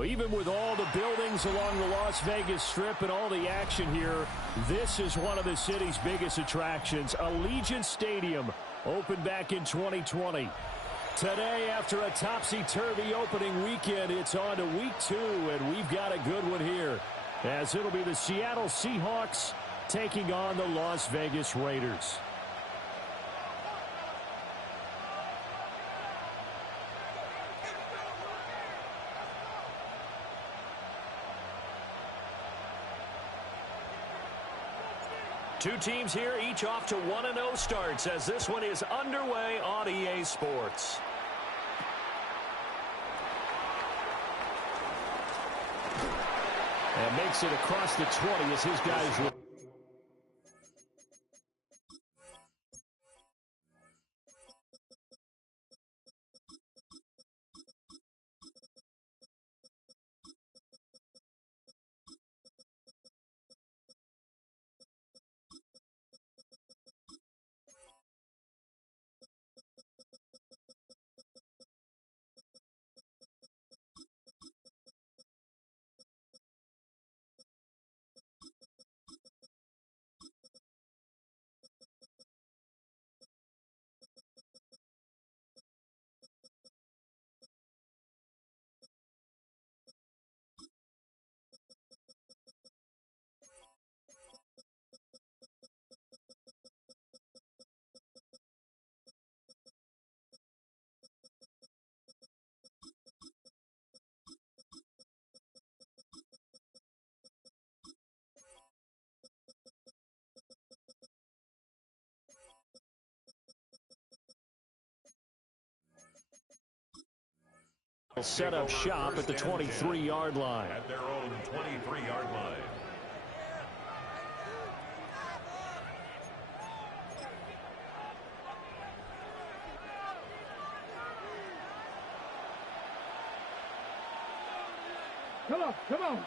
Well, even with all the buildings along the Las Vegas Strip and all the action here, this is one of the city's biggest attractions. Allegiant Stadium opened back in 2020. Today, after a topsy-turvy opening weekend, it's on to week 2, and we've got a good one here, as it'll be the Seattle Seahawks taking on the Las Vegas Raiders. Two teams here, each off to 1-0 starts as this one is underway on EA Sports. And makes it across the 20 as his guys... set up shop at the 23-yard line. At their own 23-yard line. Come on.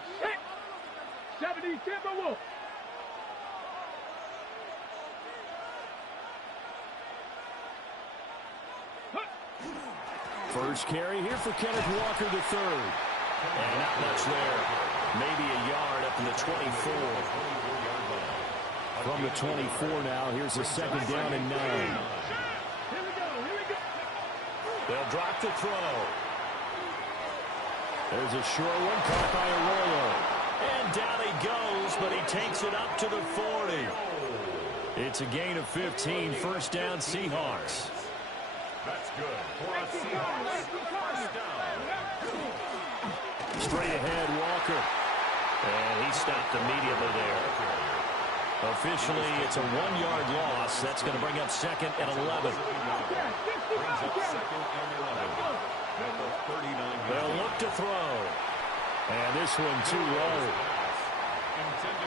70 Timberwolves. First carry here for Kenneth Walker III. And not much there. Maybe a yard up in the 24. From the 24 now, here's a second down and 9. Here we go. They'll drop the throw. There's a short one caught by Arroyo. And down he goes, but he takes it up to the 40. It's a gain of 15, first down Seahawks. That's good for a Seahawks first down. Straight ahead, Walker. And he stopped immediately there. Officially, it's a 1-yard loss. That's going to bring up second and 11. Brings up second and 11. At the 39. They'll look to throw. And this one too low.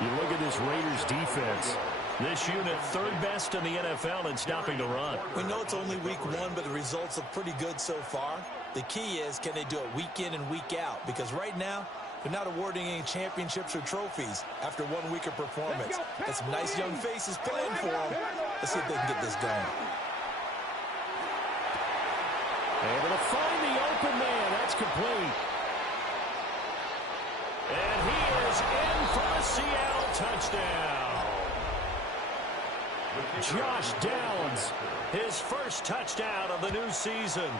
You look at this Raiders defense. This unit third best in the NFL in stopping the run. We know it's only week 1, but the results are pretty good so far. The key is, can they do it week in and week out? Because right now, they're not awarding any championships or trophies after 1 week of performance. Got some nice young faces playing for them. Let's see if they can get this going. Able to find the open man. That's complete. And he is in for a Seattle touchdown. Josh Downs, his first touchdown of the new season.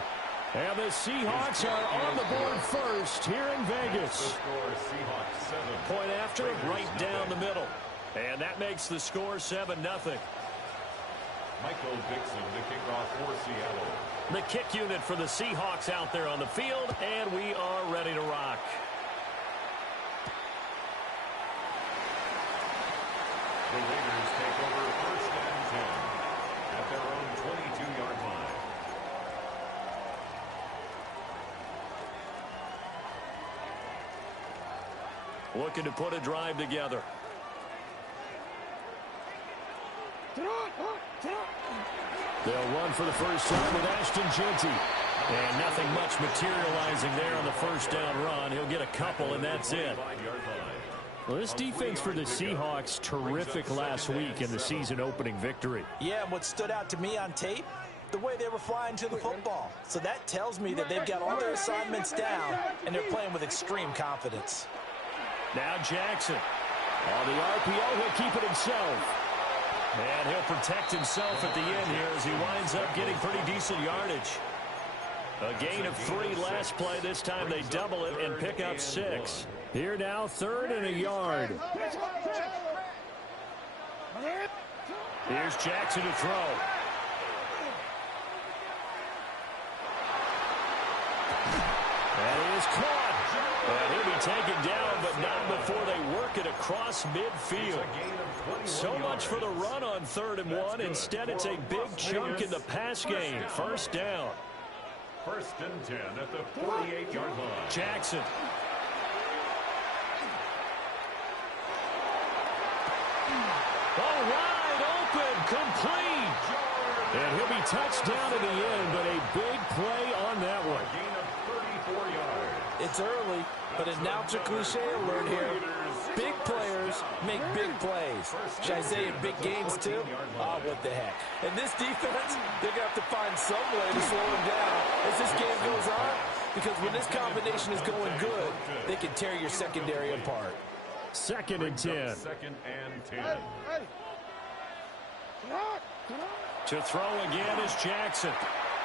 And the Seahawks are on the board first here in Vegas. Point after, right down the middle. And that makes the score 7-0. Michael Dixon, the kickoff for Seattle. The kick unit for the Seahawks out there on the field, and we are ready to rock. The Raiders take over first and 10 at their own 22-yard line. Looking to put a drive together. They'll run for the first time with Ashton Jeanty. And nothing much materializing there on the first down run. He'll get a couple, and that's it. Well, this defense for the Seahawks, terrific last week in the season-opening victory. Yeah, and what stood out to me on tape, the way they were flying to the football. So that tells me that they've got all their assignments down, and they're playing with extreme confidence. Now Jackson. On the RPO, he'll keep it himself. And he'll protect himself at the end here as he winds up getting pretty decent yardage. A gain of 3 last play. This time they double it and pick up 6. Here now, 3rd and a yard. Here's Jackson to throw. And he is caught. And he'll be taken down, but not before they work it across midfield. So much for the run on 3rd and 1. Instead, it's a big chunk in the pass game. First down. 1st and 10 at the 48-yard line. Jackson. All wide open, complete. And he'll be touched down in the end, but a big play on that one. A gain of 34 yards. It's early, but announcer cliche alert here. Big players make big plays. Should I say in big games too? Oh, what the heck. And this defense, they're going to have to find some way to slow them down as this game goes on, because when this combination is going good, they can tear your secondary apart. 2nd and 10. 2nd and 10. To throw again is Jackson.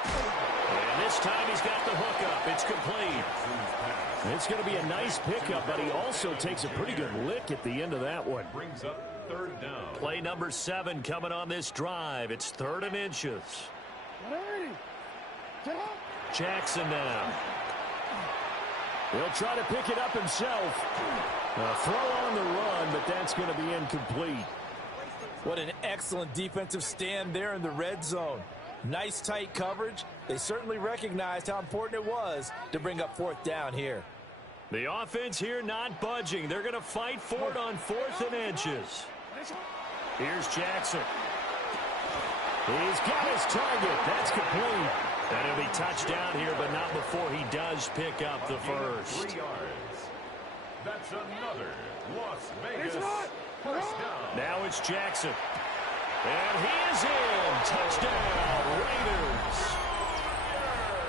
And this time he's got the hook up. It's complete. It's going to be a nice pickup, but he also takes a pretty good lick at the end of that one. Brings up 3rd down. Play number 7 coming on this drive. It's 3rd and inches. Jackson now. He'll try to pick it up himself. A throw on the run, but that's going to be incomplete. What an excellent defensive stand there in the red zone. Nice tight coverage. They certainly recognized how important it was to bring up 4th down here. The offense here not budging. They're going to fight for it on 4th and inches. Here's Jackson. He's got his target. That's complete. And he'll be touched down here, but not before he does pick up the first. 3 yards. That's another Las Vegas first down. Now it's Jackson. And he is in. Touchdown, Raiders.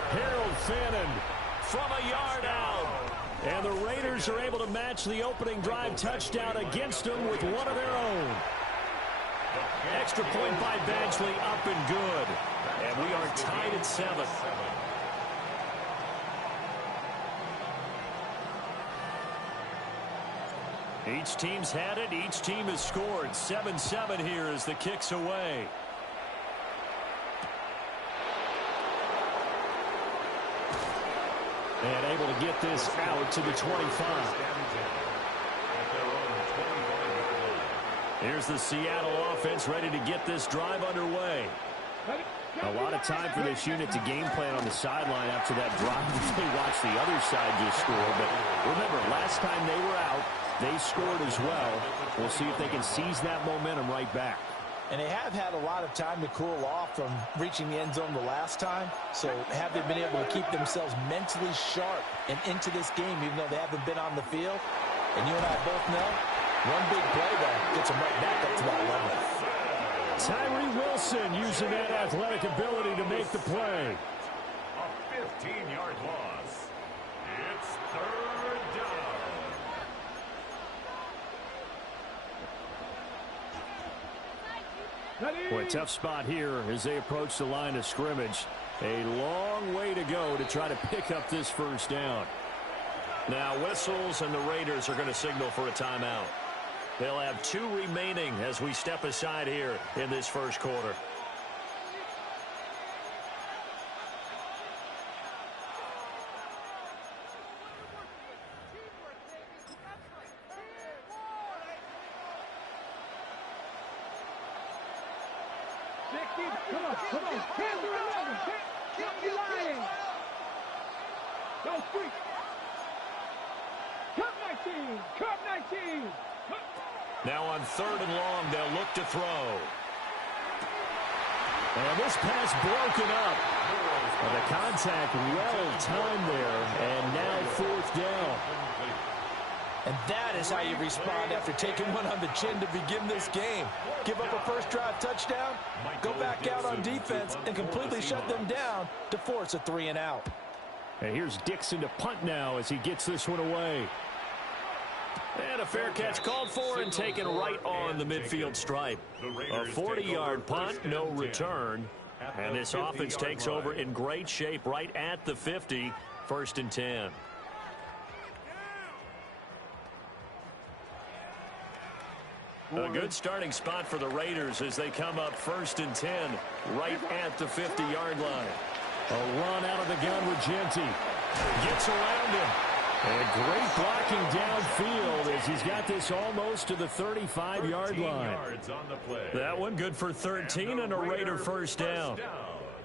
Harold Fannin from a yard out. And the Raiders are able to match the opening drive touchdown against them with one of their own. Extra point by Badgley, up and good. And we are tied at 7. Each team's had it. Each team has scored. 7-7 here as the kick's away. And able to get this out to the 25. Here's the Seattle offense ready to get this drive underway. A lot of time for this unit to game plan on the sideline after that drive. They watch the other side just score. But remember, last time they were out, they scored as well. We'll see if they can seize that momentum right back. And they have had a lot of time to cool off from reaching the end zone the last time. So have they been able to keep themselves mentally sharp and into this game, even though they haven't been on the field? And you and I both know, one big play, though, gets them right back up to that level. Tyree Wilson using that athletic ability to make the play. A 15-yard loss. It's 3rd down. Boy, tough spot here as they approach the line of scrimmage. A long way to go to try to pick up this first down. Now whistles, and the Raiders are going to signal for a timeout. They'll have 2 remaining as we step aside here in this first quarter. Come on. Can't do another. Can't be lying. Don't freak. Cup 19. Cup 19. Now on 3rd and long, they'll look to throw. And this pass broken up. Well, the contact well timed there, and now 4th down. And that is how you respond after taking one on the chin to begin this game. Give up a first drive touchdown, go back out on defense, and completely shut them down to force a 3-and-out. And here's Dixon to punt now as he gets this one away. And a fair catch called for and taken right on the midfield stripe. A 40-yard punt, no return. And this offense takes over in great shape right at the 50, 1st and 10. A good starting spot for the Raiders as they come up 1st and 10 right at the 50-yard line. A run out of the gun with Genty. Gets around him. And great blocking downfield as he's got this almost to the 35-yard line. That one good for 13 and a Raider first down.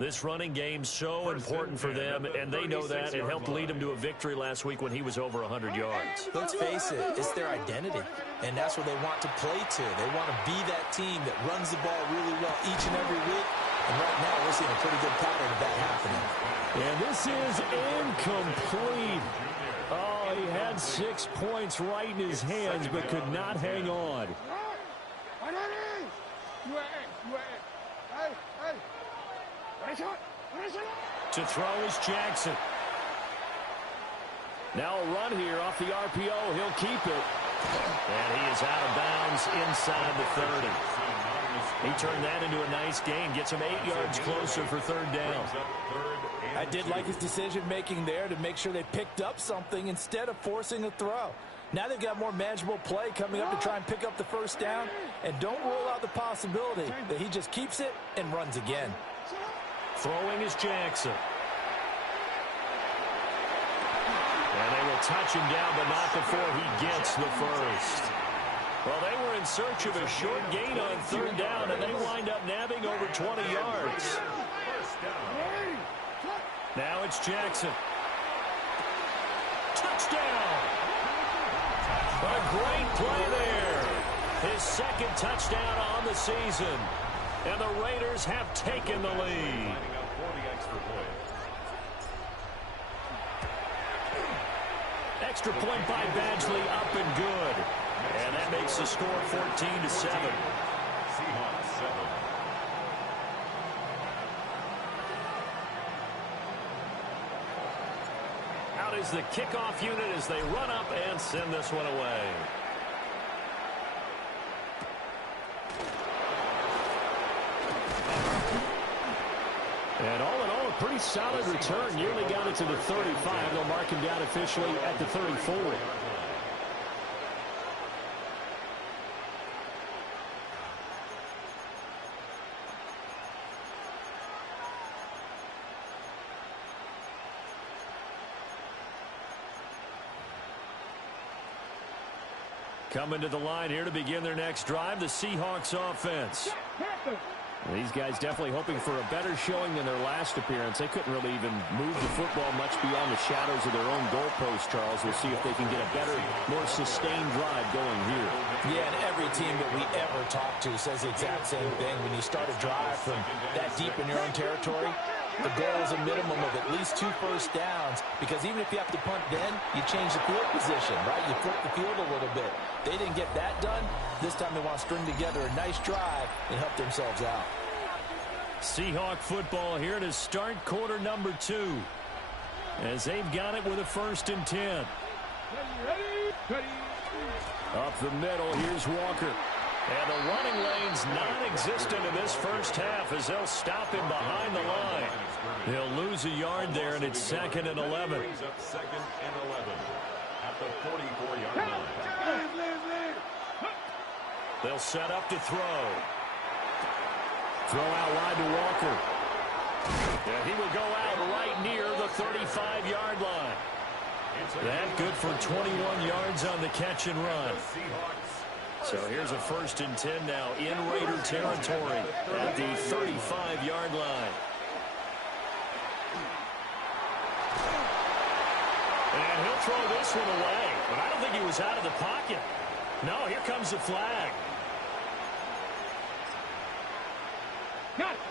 This running game so important for them, and they know that. It helped lead them to a victory last week when he was over 100 yards. Let's face it, it's their identity, and that's what they want to play to. They want to be that team that runs the ball really well each and every week, and right now we're seeing a pretty good pattern of that happening. And this is incomplete. Oh, he had 6 points right in his hands, but could not hang on. To throw is Jackson. Now a run here off the RPO. He'll keep it. And he is out of bounds inside the 30. He turned that into a nice gain. Gets him 8 yards closer for 3rd down. I did like his decision-making there to make sure they picked up something instead of forcing a throw. Now they've got more manageable play coming up to try and pick up the 1st down. And don't rule out the possibility that he just keeps it and runs again. Throwing is Jackson. And they will touch him down, but not before he gets the first. Well, they were in search of a short gain on 3rd down, and they wind up nabbing over 20 yards. Now it's Jackson. Touchdown! A great play there. His 2nd touchdown on the season. And the Raiders have taken the lead. Extra point by Badgley, up and good. And that makes the score 14-7. Seahawks 7. Out is the kickoff unit as they run up and send this one away. And all in all, a pretty solid return. Nearly got it to the 35. They'll mark him down officially at the 34. Coming to the line here to begin their next drive, the Seahawks offense. These guys definitely hoping for a better showing than their last appearance. They couldn't really even move the football much beyond the shadows of their own goalpost, Charles. We'll see if they can get a better, more sustained drive going here. Yeah, and every team that we ever talk to says the exact same thing. When you start a drive from that deep in your own territory, the goal is a minimum of at least 2 first downs, because even if you have to punt then, you change the field position, right? You flip the field a little bit. They didn't get that done. This time they want to string together a nice drive and help themselves out. Seahawk football here to start quarter number 2. As they've got it with a 1st and 10. Up the middle, here's Walker. And the running lane's non-existent in this first half as they'll stop him behind the line. They'll lose a yard there, and it's 2nd and 11. Brings up 2nd and 11 at the 44-yard line. They'll set up to throw. Throw out wide to Walker. And he will go out right near the 35-yard line. That good for 21 yards on the catch and run. So here's a 1st and 10 now in Raider territory at the 35-yard line. And he'll throw this one away, but I don't think he was out of the pocket. No, here comes the flag.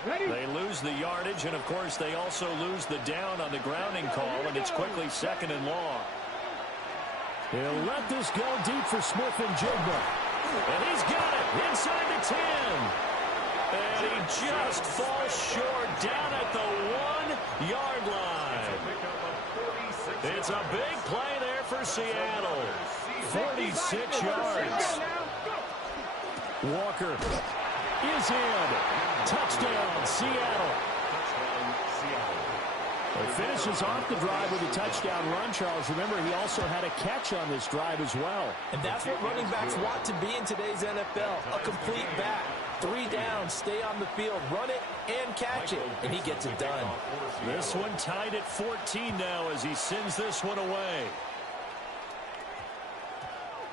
They lose the yardage, and of course they also lose the down on the grounding call, and it's quickly 2nd and long. He'll let this go deep for Smith and Jigba. And he's got it inside the 10. And he just falls short down at the 1-yard line. It's a big play there for Seattle. 46 yards. Walker is in. Touchdown, Seattle. He finishes off the drive with a touchdown run, Charles. Remember, he also had a catch on this drive as well. And that's what running backs want to be in today's NFL, a complete back. 3 downs, stay on the field, run it, and catch it, and he gets it done. This one tied at 14 now as he sends this one away.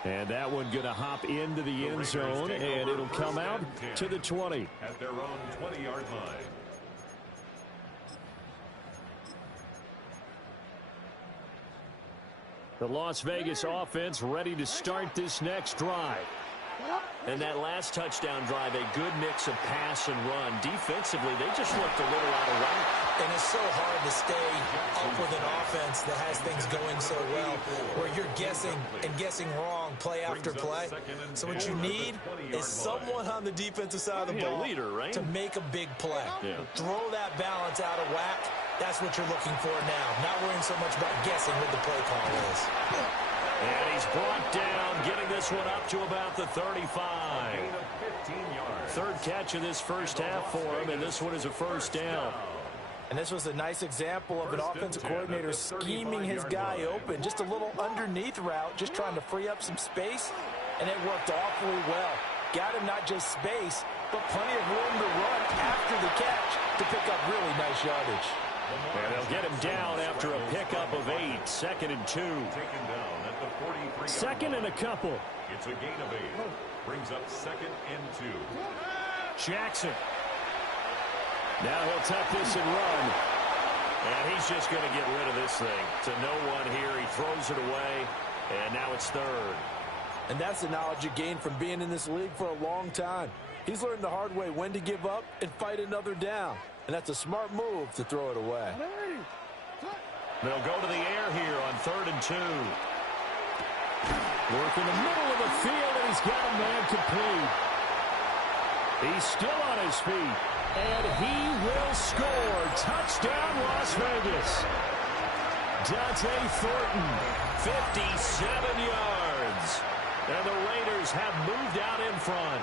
And that one going to hop into the end zone, and it'll come out to the 20. At their own 20-yard line. The Las Vegas offense ready to start this next drive. And that last touchdown drive, a good mix of pass and run. Defensively, they just looked a little out of whack. And it's so hard to stay up with an offense that has things going so well, where you're guessing and guessing wrong play after play. So what you need is someone on the defensive side of the ball to make a big play. Throw that balance out of whack. That's what you're looking for now. Not worrying so much about guessing what the play call is. And he's brought down, getting this one up to about the 35. Third catch of this first half for him, and this one is a first down. And this was a nice example of an offensive coordinator scheming his guy open. Just a little underneath route, just trying to free up some space, and it worked awfully well. Got him not just space, but plenty of room to run after the catch to pick up really nice yardage. And they'll get him down after a pickup of 8, 2nd and 2. Second and a couple. It's a gain of 8. Brings up 2nd and 2. Jackson. Now he'll tuck this and run. And he's just going to get rid of this thing. To no one here. He throws it away. And now it's 3rd. And that's the knowledge you gain from being in this league for a long time. He's learned the hard way when to give up and fight another down. And that's a smart move to throw it away. They'll go to the air here on 3rd and 2. Work in the middle of the field, and he's got a man complete. He's still on his feet, and he will score. Touchdown, Las Vegas. Dante Thornton, 57 yards. And the Raiders have moved out in front.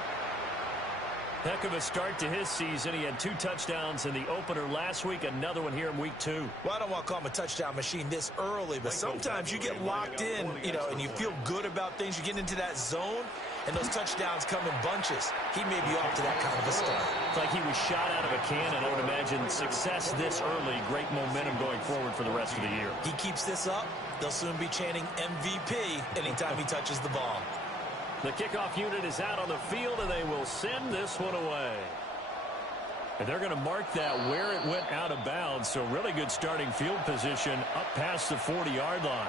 Heck of a start to his season. He had 2 touchdowns in the opener last week, another one here in week 2. Well, I don't want to call him a touchdown machine this early, but sometimes you get locked in, and you feel good about things. You get into that zone, and those touchdowns come in bunches. He may be off to that kind of a start. It's like he was shot out of a cannon. I would imagine success this early, great momentum going forward for the rest of the year. He keeps this up, they'll soon be chanting MVP anytime he touches the ball. The kickoff unit is out on the field, and they will send this one away. And they're going to mark that where it went out of bounds, so really good starting field position up past the 40-yard line.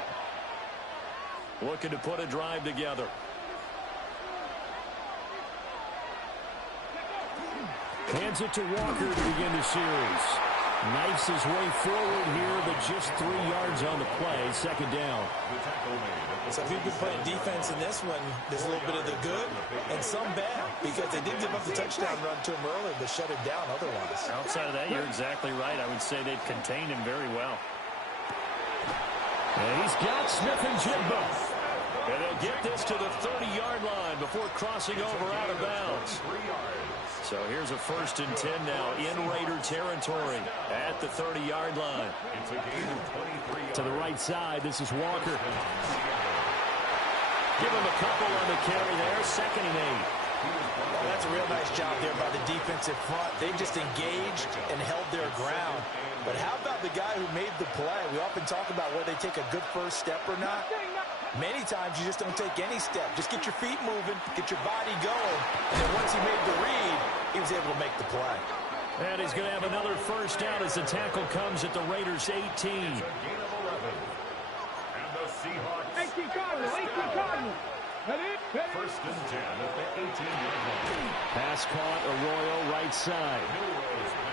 Looking to put a drive together. Hands it to Walker to begin the series. Knifes his way forward here, but just 3 yards on the play. 2nd down. So if you've been playing defense in this one, there's a little bit of the good and some bad, because they did give up the touchdown run to him early, but shut him down otherwise. Outside of that, you're exactly right. I would say they've contained him very well. And he's got Smith and Jigba. And they'll get this to the 30-yard line before crossing over out of bounds. So here's a 1st and 10 now in Raider territory at the 30-yard line. It's a gain of 23 yards. To the right side, this is Walker. Give him a couple on the carry there. 2nd and 8. Well, that's a real nice job there by the defensive front. They just engaged and held their ground. But how about the guy who made the play? We often talk about whether they take a good first step or not. Many times you just don't take any step. Just get your feet moving, get your body going. And then once he made the read, he was able to make the play. And he's going to have another 1st down as the tackle comes at the Raiders' 18. It's a gain of 11. And the Seahawks. 18 Cardinals, 18 Cardinals. 1st and 10 at the 18-yard line. Pass caught, Arroyo right side.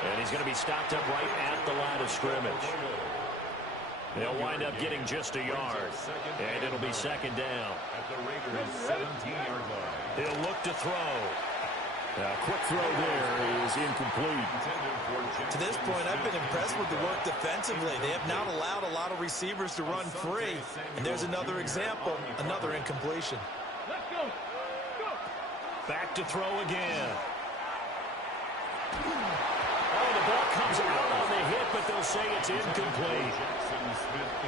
And he's going to be stopped up right at the line of scrimmage. They'll wind up getting just a yard. And it'll be second down. At the Raiders' 17-yard line. He'll look to throw. A quick throw there is incomplete. To this point, I've been impressed with the work defensively. They have not allowed a lot of receivers to run free. And there's another example, another incompletion. Let's go. Go. Back to throw again. Oh, the ball comes out on the hit, but they'll say it's incomplete.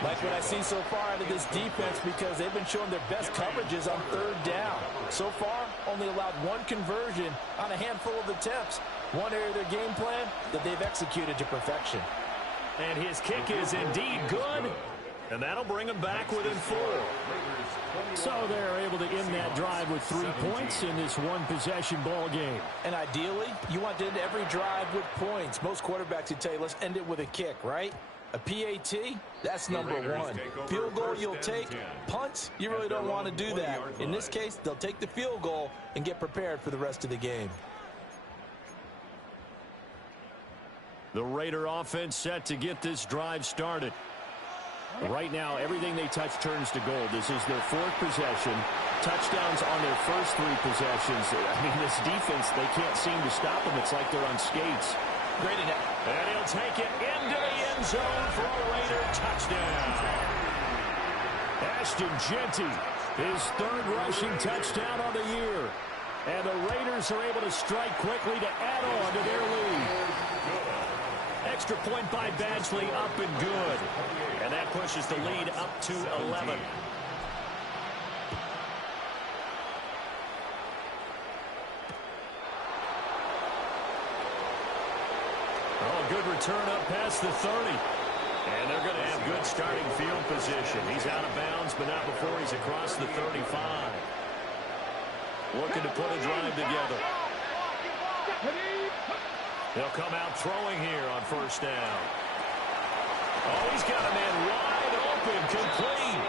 Like what I see so far out of this defense, because they've been showing their best coverages on third down. So far, only allowed one conversion on a handful of attempts. One area of their game plan that they've executed to perfection. And his kick is indeed good. And that'll bring him back within 4. So they're able to end that drive with 3 points in this one-possession ball game. And ideally, you want to end every drive with points. Most quarterbacks would tell you, let's end it with a kick, right? A PAT, that's number 1. Field goal you'll take. Punts, you really don't want to do that. In this case, they'll take the field goal and get prepared for the rest of the game. The Raider offense set to get this drive started. Right now, everything they touch turns to gold. This is their 4th possession. Touchdowns on their first 3 possessions. I mean, this defense, they can't seem to stop them. It's like they're on skates. Great enough. And he'll take it into the end zone for a Raider touchdown. Ashton Jeanty, his 3rd rushing touchdown on the year. And the Raiders are able to strike quickly to add on to their lead. Extra point by Badgley, up and good. And that pushes the lead up to 11. Oh, good return up past the 30. And they're going to have good starting field position. He's out of bounds, but not before he's across the 35. Looking to put a drive together. They'll come out throwing here on first down. Oh, he's got a man wide open, complete.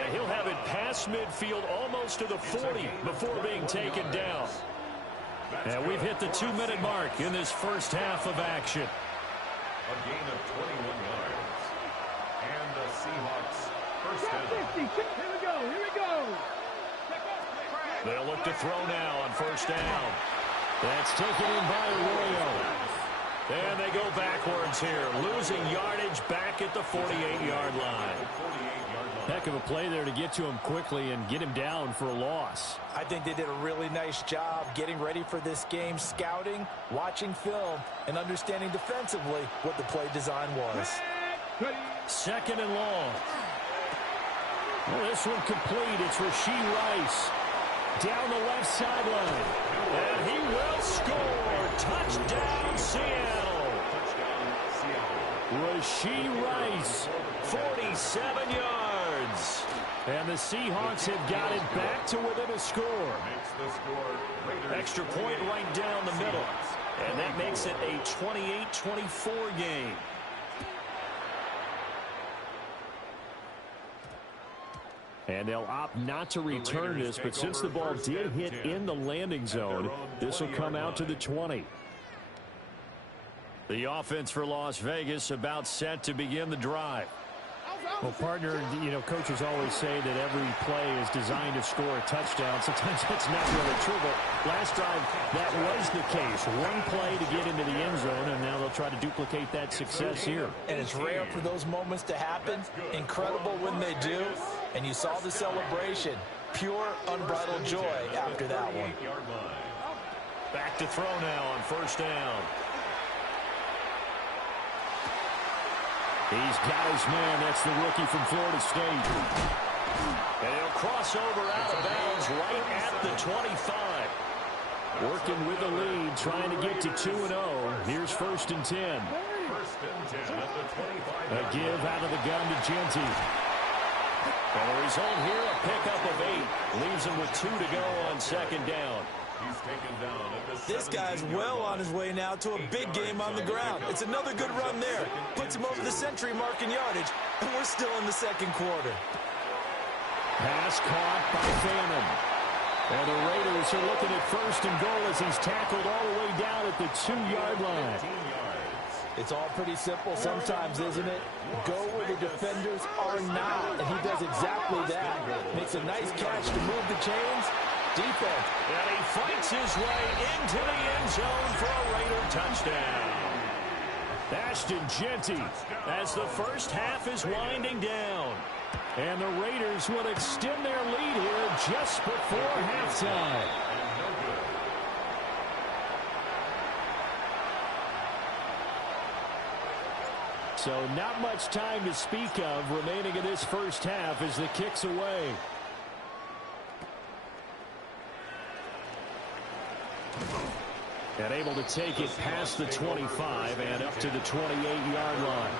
And he'll have it past midfield almost to the 40 before being taken down. And we've hit the 2-minute mark in this first half of action. A gain of 21 yards. And the Seahawks first down. Here we go. Here we go. They'll look to throw now on first down. That's taken in by Arroyo. And they go backwards here, losing yardage back at the 48-yard line. Heck of a play there to get to him quickly and get him down for a loss. I think they did a really nice job getting ready for this game, scouting, watching film, and understanding defensively what the play design was. Second and long. Well, this one complete. It's Rashee Rice down the left sideline. And he will score. Touchdown, Seattle. Rashee Rice, 47 yards. And the Seahawks have got it back to within a score. Extra point right down the middle. And that makes it a 28-24 game. And they'll opt not to return this, but since the ball did hit in the landing zone, this will come out to the 20. The offense for Las Vegas about set to begin the drive. Well, partner, you know, coaches always say that every play is designed to score a touchdown. Sometimes that's not really true, but last drive, that was the case. One play to get into the end zone, and now they'll try to duplicate that success here. And it's rare for those moments to happen. Incredible when they do. And you saw the celebration. Pure, unbridled joy after that one. Back to throw now on first down. He's got his man. That's the rookie from Florida State. And he'll cross over out of bounds right at the 25. Working with the lead, trying to get to 2-0. Here's first and 10. A give out of the gun to Jeanty. And the result here, a pickup of 8. Leaves him with 2 to go on second down. This guy's well on his way now to a big game on the ground. It's another good run there. Puts him over the century mark in yardage, and we're still in the second quarter. Pass caught by Fannin. And the Raiders are looking at first and goal as he's tackled all the way down at the 2-yard line. It's all pretty simple sometimes, isn't it? Go where the defenders are not, and he does exactly that. Makes a nice catch to move the chains. Defense. And he fights his way into the end zone for a Raider touchdown. Ashton Jeanty as the first half is winding down. And the Raiders will extend their lead here just before halftime. So not much time to speak of remaining in this first half as the kick's away. And able to take it past the 25 and up to the 28-yard line.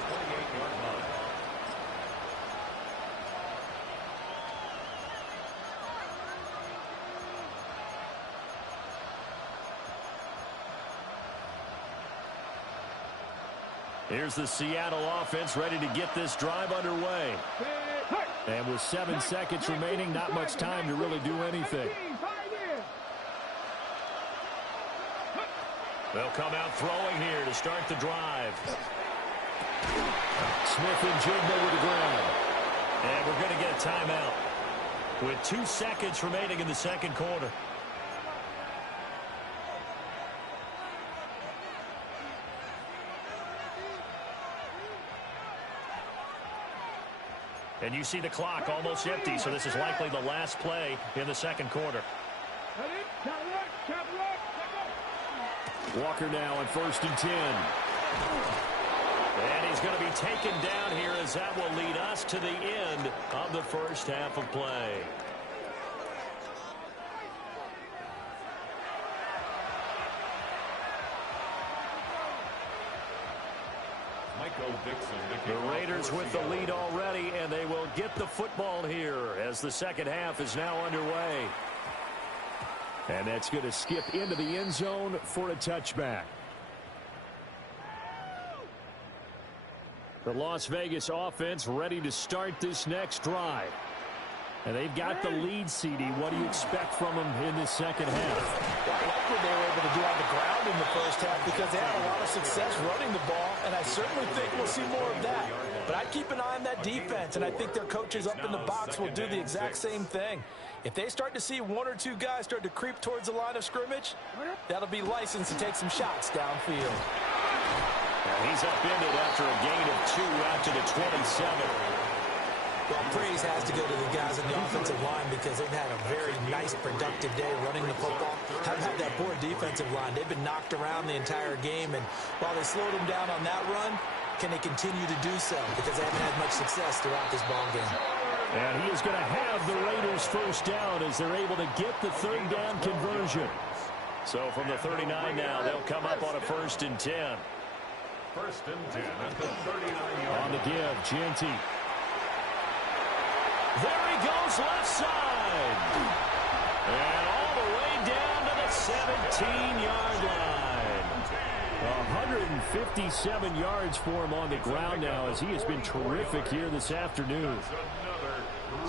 Here's the Seattle offense ready to get this drive underway. And with 7 seconds remaining, not much time to really do anything. They'll come out throwing here to start the drive. Smith and Jigba with the ground. And we're going to get a timeout with 2 seconds remaining in the second quarter. And you see the clock almost empty, so this is likely the last play in the second quarter. Walker now on 1st and 10. And he's going to be taken down here as that will lead us to the end of the first half of play. The Raiders with the lead already, and they will get the football here as the second half is now underway. And that's going to skip into the end zone for a touchback. The Las Vegas offense ready to start this next drive. And they've got the lead, CD. What do you expect from them in the second half? Well, I like what they were able to do on the ground in the first half because they had a lot of success running the ball, and I certainly think we'll see more of that. But I keep an eye on that defense, and I think their coaches up in the box will do the exact same thing. If they start to see 1 or 2 guys start to creep towards the line of scrimmage, that'll be licensed to take some shots downfield. And he's upended after a gain of 2 out to the 27. Well, praise has to go to the guys on the offensive line because they've had a very nice, productive day running the football. Haven't had that poor defensive line. They've been knocked around the entire game, and while they slowed them down on that run, can they continue to do so? Because they haven't had much success throughout this ball game. And he is going to have the Raiders first down as they're able to get the third down conversion. So from the 39 now, they'll come up on a 1st and 10. 1st and 10 at the 39-yard. On the give, Jeanty. There he goes left side. And all the way down to the 17-yard line. 157 yards for him on the ground now as he has been terrific here this afternoon.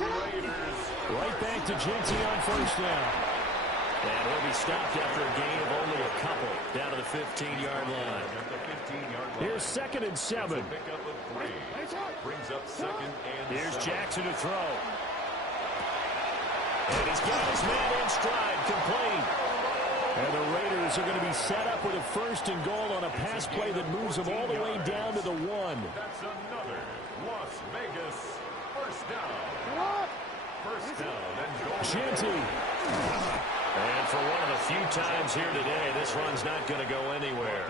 Right back to Jeanty on 1st down. And he'll be stopped after a gain of only a couple down to the 15-yard line. Here's 2nd and 7. Here's Jackson to throw. And he's got his man in stride, complete. And the Raiders are going to be set up with a 1st and goal on a pass play that moves them all the way down to the 1. That's another Las Vegas first down. First down and goal. Jeanty. And for one of the few times here today, this run's not going to go anywhere.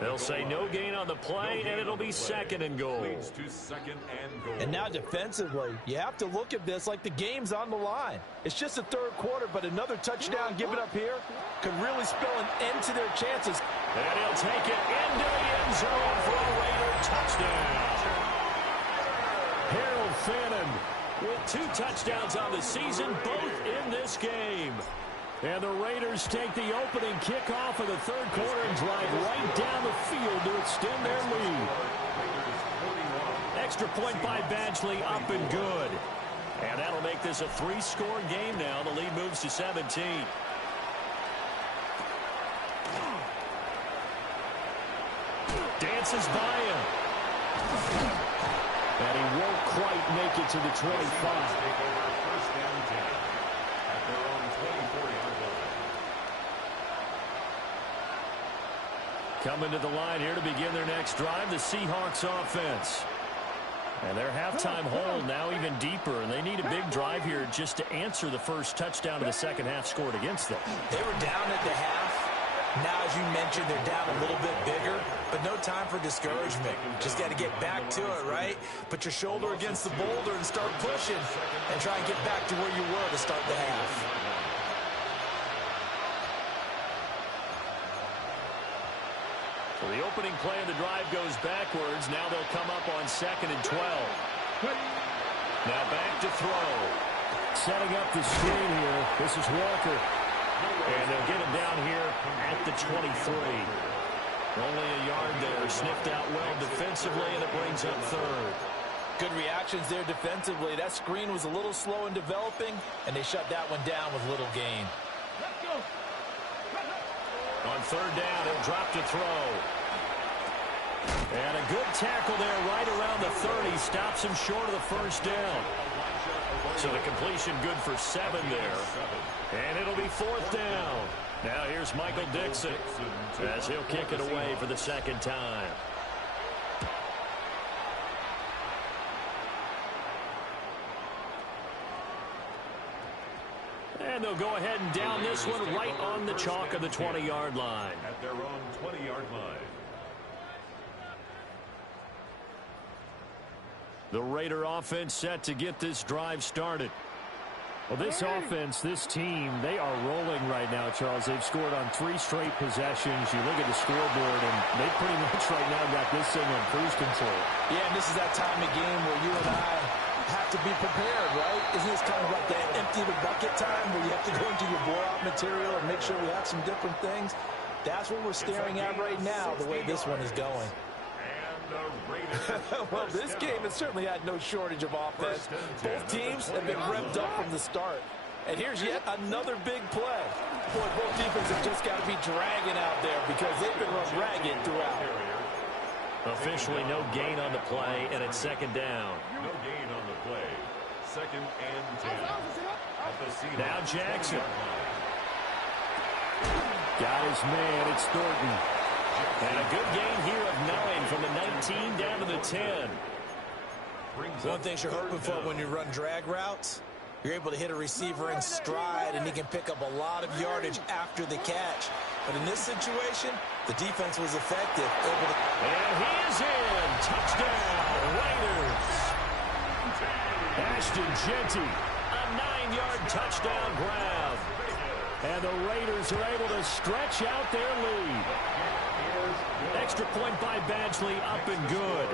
They'll say no gain on the play, and it'll be 2nd and goal. And now defensively, you have to look at this like the game's on the line. It's just the 3rd quarter, but another touchdown given up here could really spell an end to their chances. And he'll take it into the end zone for a Raider touchdown. Harold Fannin with 2 touchdowns on the season, both in this game. And the Raiders take the opening kickoff of the 3rd quarter and drive right down the field to extend their lead. Extra point by Badgley, up and good. And that'll make this a 3-score game now. The lead moves to 17. Dances by him. And he won't quite make it to the 25. Take over first down 10 at their own 24-yard line. Coming to the line here to begin their next drive, the Seahawks offense. And their halftime hole now even deeper, and they need a big drive here just to answer the first touchdown of the second half scored against them. They were down at the half. Now, as you mentioned, they're down a little bit bigger, but no time for discouragement. Just got to get back to it, right? Put your shoulder against the boulder and start pushing and try and get back to where you were to start the half. So the opening play of the drive goes backwards. Now they'll come up on 2nd and 12. Now back to throw. Setting up the screen here. This is Walker. And they'll get him down here at the 23. Only a yard there. Sniffed out well defensively, and it brings up 3rd. Good reactions there defensively. That screen was a little slow in developing, and they shut that one down with little gain. On 3rd down, he'll drop to throw. And a good tackle there right around the 30. Stops him short of the first down. So the completion good for 7 there. And it'll be 4th down. Now here's Michael Dixon as he'll kick it away for the second time. And they'll go ahead and down this one right on the chalk of the 20-yard line. At their own 20-yard line. The Raider offense set to get this drive started. Well, this offense, this team, they are rolling right now, Charles. They've scored on 3 straight possessions. You look at the scoreboard, and they pretty much right now got this thing on cruise control. Yeah, and this is that time of game where you and I have to be prepared, right? Isn't this kind of like that empty the bucket time where you have to go into your blowout material and make sure we have some different things? That's what we're staring at right now, the way this one is going. Well, this game has certainly had no shortage of offense. Both teams have been revved up from the start. And here's yet another big play. Boy, both defenses have just got to be dragging out there because they've been run ragged throughout. Officially no gain on the play, and it's 2nd down. No gain on the play. 2nd and 10. At the Seahawks. Now Jackson. Got his man. It's Thornton. And a good gain here of 9 from the 19 down to the 10. One thing you're hoping for when you run drag routes, you're able to hit a receiver in stride, and he can pick up a lot of yardage after the catch. But in this situation, the defense was effective. And he is in. Touchdown, Raiders. Ashton Jeanty, a 9-yard touchdown grab. And the Raiders are able to stretch out their lead. Extra point by Badgley, up and good.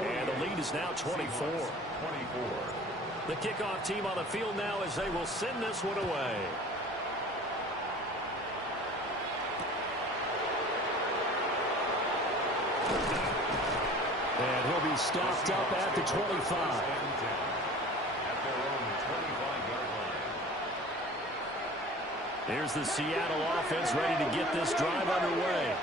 And the lead is now 24. The kickoff team on the field now as they will send this one away. And he'll be stopped up at the 25. Here's the Seattle offense ready to get this drive underway.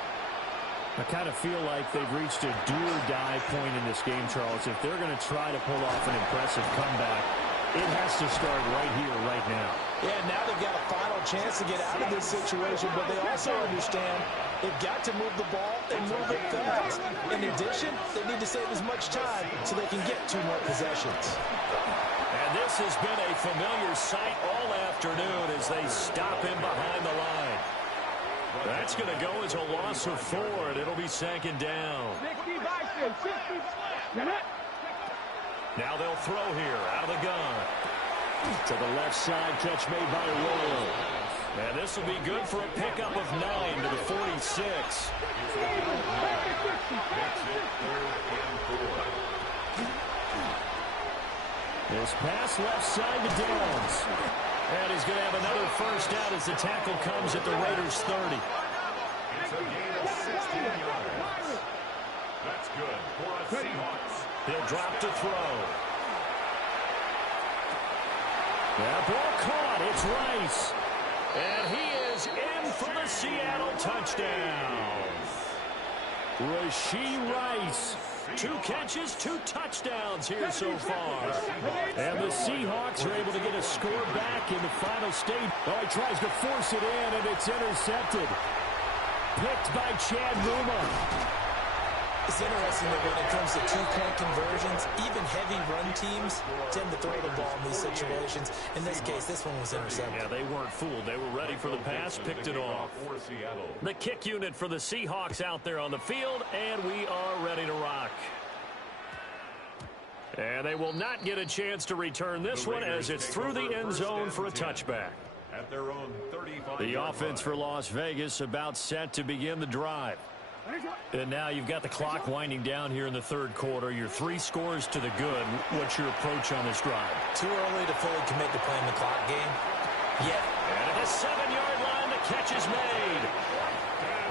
I kind of feel like they've reached a do-or-die point in this game, Charles. If they're going to try to pull off an impressive comeback, it has to start right here, right now. Yeah, now they've got a final chance to get out of this situation, but they also understand they've got to move the ball and move it fast. In addition, they need to save as much time so they can get 2 more possessions. And this has been a familiar sight all afternoon as they stop him behind the line. That's going to go as a loss of 4, and it'll be 2nd down. Now they'll throw here out of the gun. To the left side, catch made by Arroyo. And this will be good for a pickup of 9 to the 46. This pass left side to Downs. And he's going to have another first down as the tackle comes at the Raiders' 30. It's a gain of 16 yards. That's good for the Seahawks. He'll drop to throw. That ball caught. It's Rice. And he is in for the Seattle touchdown. Rashee Rice. 2 catches, 2 touchdowns here so far. And the Seahawks are able to get a score back in the final stage. Oh, he tries to force it in, and it's intercepted. Picked by Chad Muma. It's interesting that when it comes to 2-point conversions, even heavy run teams tend to throw the ball in these situations. In this case, this one was intercepted. Yeah, they weren't fooled. They were ready for the pass, picked it off. The kick unit for the Seahawks out there on the field, and we are ready to rock. And they will not get a chance to return this one as it's through the end zone for a touchback. At their own 35. The offense for Las Vegas about set to begin the drive. And now you've got the clock winding down here in the third quarter. You're 3 scores to the good. What's your approach on this drive? Too early to fully commit to playing the clock game. Yeah. And at the 7-yard line, the catch is made.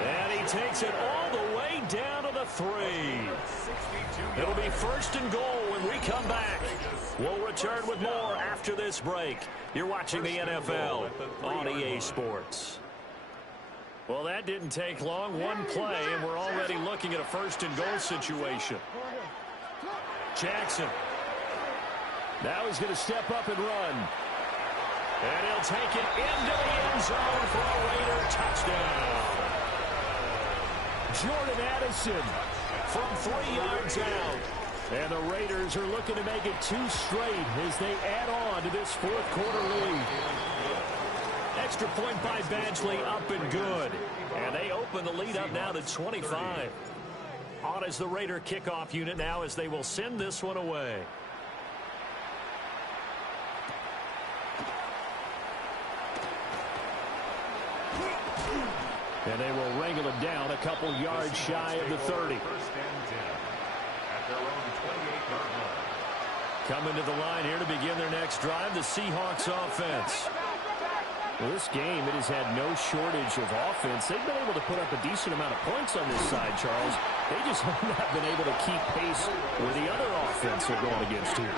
And he takes it all the way down to the 3. It'll be 1st and goal when we come back. We'll return with more after this break. You're watching the NFL on EA Sports. Well, that didn't take long. 1 play, and we're already looking at a 1st and goal situation. Jackson. Now he's going to step up and run. And he'll take it into the end zone for a Raider touchdown. Jordan Addison from 3 yards out. And the Raiders are looking to make it 2 straight as they add on to this 4th quarter lead. Extra point by Badgley, up and good. And they open the lead up now to 25. On as the Raider kickoff unit now as they will send this one away. And they will wrangle it down a couple yards shy of the 30. Coming to the line here to begin their next drive, the Seahawks offense. Well, this game, it has had no shortage of offense. They've been able to put up a decent amount of points on this side, Charles. They just have not been able to keep pace with the other offense they're going against here.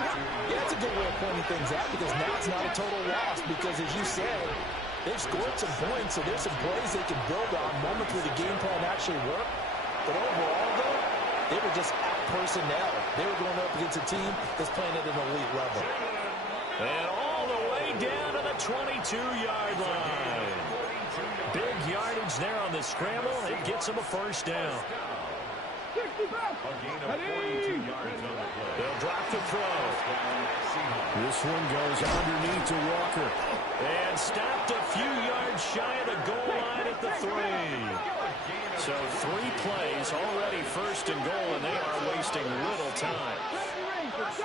Yeah, that's a good way of pointing things out because now it's not a total loss because, as you said, they've scored some points, so there's some plays they can build on, moments where the game plan actually worked. But overall, though, they were just out personnel. They were going up against a team that's playing at an elite level. And all the way down to the 22-yard line. Big yardage there on the scramble. It gets them a 1st down. A gain of 42 yards on the play. They'll drop the throw. This one goes underneath to Walker. And stopped a few yards shy of the goal line at the 3. So 3 plays, already 1st and goal, and they are wasting little time. 1st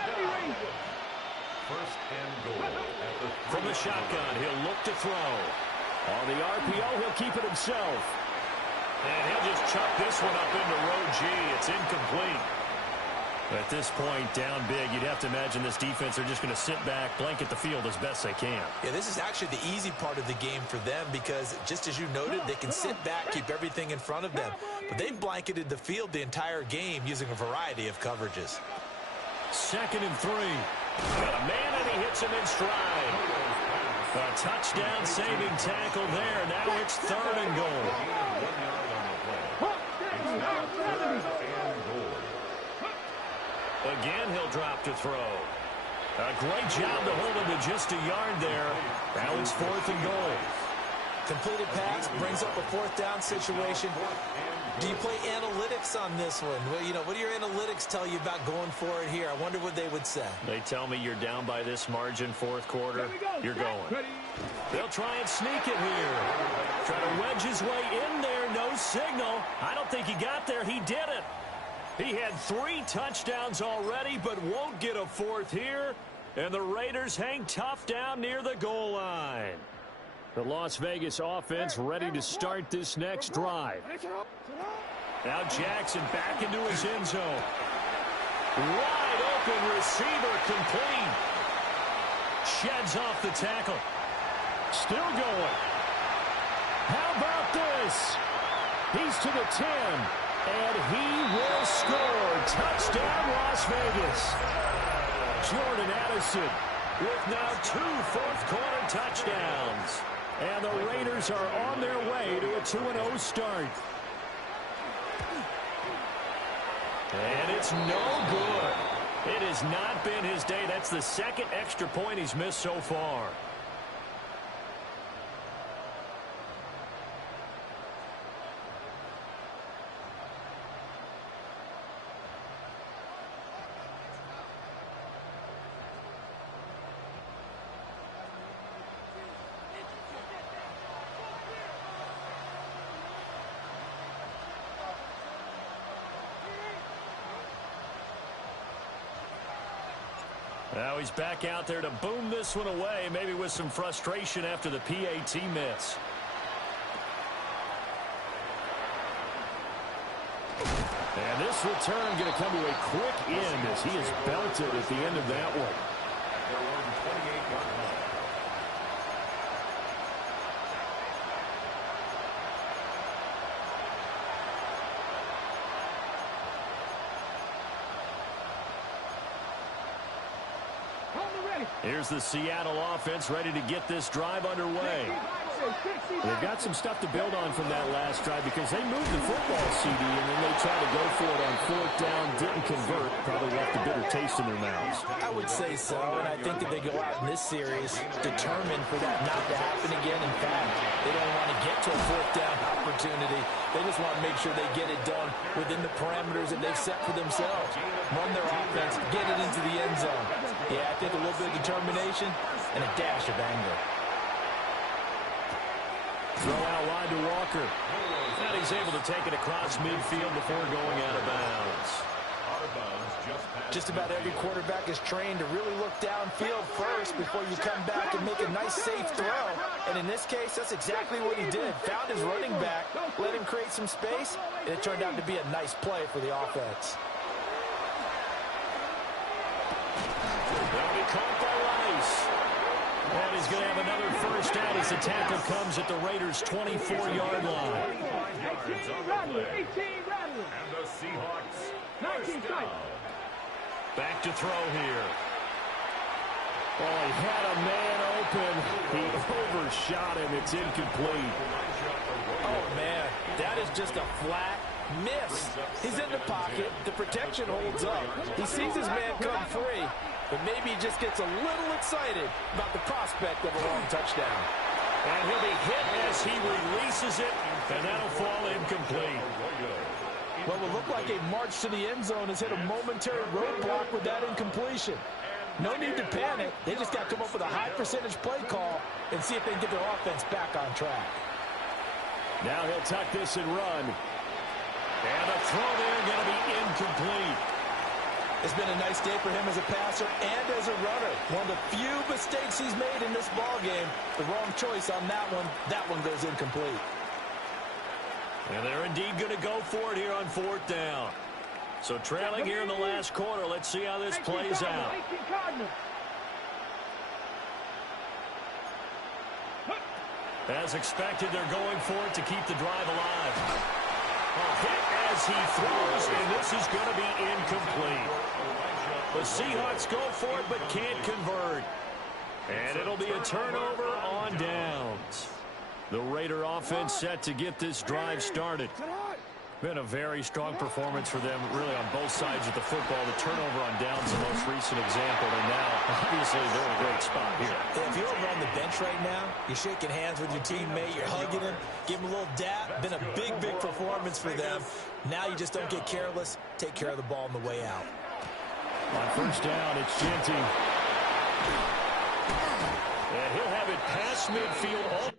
and goal. From the shotgun, he'll look to throw. On the RPO, he'll keep it himself. And he'll just chuck this one up into row G. It's incomplete. At this point, down big, you'd have to imagine this defense are just going to sit back, blanket the field as best they can. Yeah, this is actually the easy part of the game for them because, just as you noted, they can sit back, keep everything in front of them. But they've blanketed the field the entire game using a variety of coverages. 2nd and 3. Got a man, and he hits him in stride. A touchdown-saving tackle there. Now it's 3rd and goal. Again, he'll drop to throw. A great job to hold him to just a yard there. Now it's 4th and goal. Completed pass brings up a 4th down situation. Do you play analytics on this one? Well, you know, what do your analytics tell you about going for it here? I wonder what they would say. They tell me you're down by this margin, 4th quarter. You're going. They'll try and sneak it here. Try to wedge his way in there. No signal. I don't think he got there. He did it. He had 3 touchdowns already, but won't get a 4th here. And the Raiders hang tough down near the goal line. The Las Vegas offense ready to start this next drive. Now Jackson back into his end zone. Wide open receiver complete. Sheds off the tackle. Still going. How about this? He's to the 10. And he will score. Touchdown, Las Vegas. Jordan Addison with now 2 fourth-quarter touchdowns. And the Raiders are on their way to a 2-0 start. And it's no good. It has not been his day. That's the second extra point he's missed so far. Now he's back out there to boom this one away, maybe with some frustration after the PAT miss. And this return going to come to a quick end as he is belted at the end of that one. Here's the Seattle offense ready to get this drive underway. They've got some stuff to build on from that last drive because they moved the football, CD, and then they tried to go for it on fourth down, didn't convert, probably left a bitter taste in their mouths. I would say so, and I think that they go out in this series determined for that not to happen again. In fact, they don't want to get to a fourth down opportunity. They just want to make sure they get it done within the parameters that they've set for themselves. Run their offense, get it into the end zone. Yeah, I think a little bit of determination and a dash of anger. Throw out wide to Walker. And he's able to take it across midfield before going out of bounds. Just about every quarterback is trained to really look downfield first before you come back and make a nice, safe throw. And in this case, that's exactly what he did. Found his running back, let him create some space, and it turned out to be a nice play for the offense. That'll be caught by Rice. And he's going to have another first down as the tackle comes at the Raiders' 24-yard line. 18 Rattler. And the Seahawks 19 strike. Back to throw here. Oh, he had a man open. He overshot him. It's incomplete. Oh, man, that is just a flat miss. He's in the pocket. The protection holds up. He sees his man come free, but maybe he just gets a little excited about the prospect of a long touchdown. And he'll be hit as he releases it, and that'll fall incomplete. What will look like a march to the end zone has hit a momentary roadblock with that incompletion. No need to panic. They just got to come up with a high percentage play call and see if they can get their offense back on track. Now he'll tuck this and run. And a throw there going to be incomplete. It's been a nice day for him as a passer and as a runner. One of the few mistakes he's made in this ballgame. The wrong choice on that one. That one goes incomplete. And they're indeed going to go for it here on fourth down. So trailing here in the last quarter. Let's see how this plays out. As expected, they're going for it to keep the drive alive. Hit as he throws, and this is going to be incomplete. The Seahawks go for it, but can't convert. And it'll be a turnover on downs. The Raider offense set to get this drive started. Been a very strong performance for them, really, on both sides of the football. The turnover on downs, the most recent example, and now, obviously, they're in a great spot here. If you're over on the bench right now, you're shaking hands with your teammate, you're hugging him, give him a little dap. Been a big, big performance for them. Now you just don't get careless. Take care of the ball on the way out. On first down, it's Genty. And he'll have it past midfield.